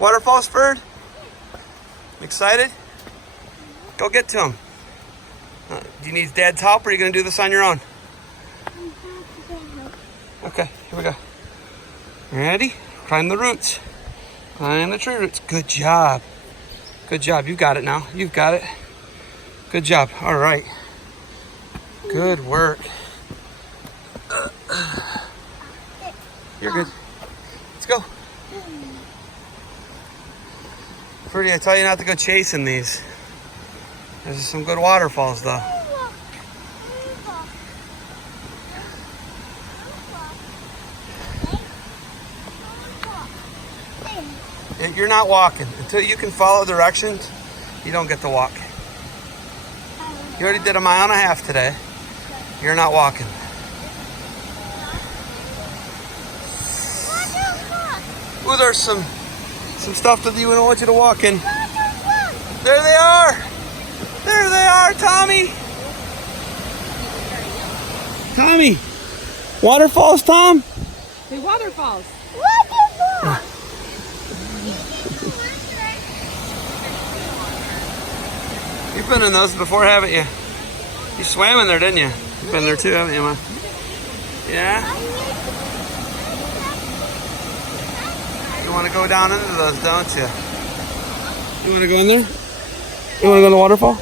Waterfalls, Ferd? Excited? Go get to him. Do you need Dad's help, or are you going to do this on your own? Okay, here we go. Ready? Climb the roots. Climb the tree roots. Good job. Good job. You got it now. You've got it. Good job. All right. Good work. You're good. Let's go. Ferdy, I tell you not to go chasing these. There's some good waterfalls, though. You're not walking. Until you can follow directions, you don't get to walk. You already did a 1.5 miles today. You're not walking. Ooh, there's some stuff that you wouldn't want you to walk in. There they are. There they are, Tommy. Tommy. Waterfalls, Tom? Hey, waterfalls. Waterfalls. You've been in those before, haven't you? You swam in there, didn't you? You've been there too, haven't you, Ma? Yeah? You want to go down into those, don't you? You want to go in there? You want to go in the waterfall?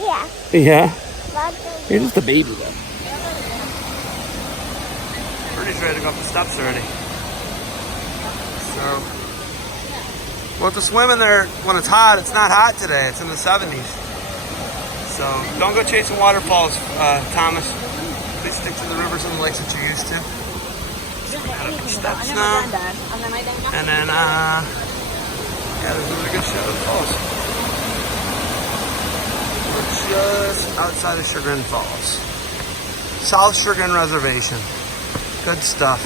Yeah. Yeah? You're just a baby, though. Pretty's ready to go up the steps already. So, we'll have to swim in there when it's hot. It's not hot today. It's in the 70s. So, don't go chasing waterfalls, Thomas. Please stick to the rivers and the lakes that you're used to. So we got up the steps now. And then, yeah, there's a really good shot of the falls. We're just outside of Chagrin Falls. South Chagrin Reservation. Good stuff.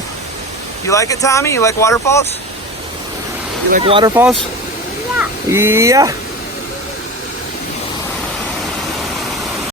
You like it, Tommy? You like waterfalls? You like waterfalls? Yeah. Yeah.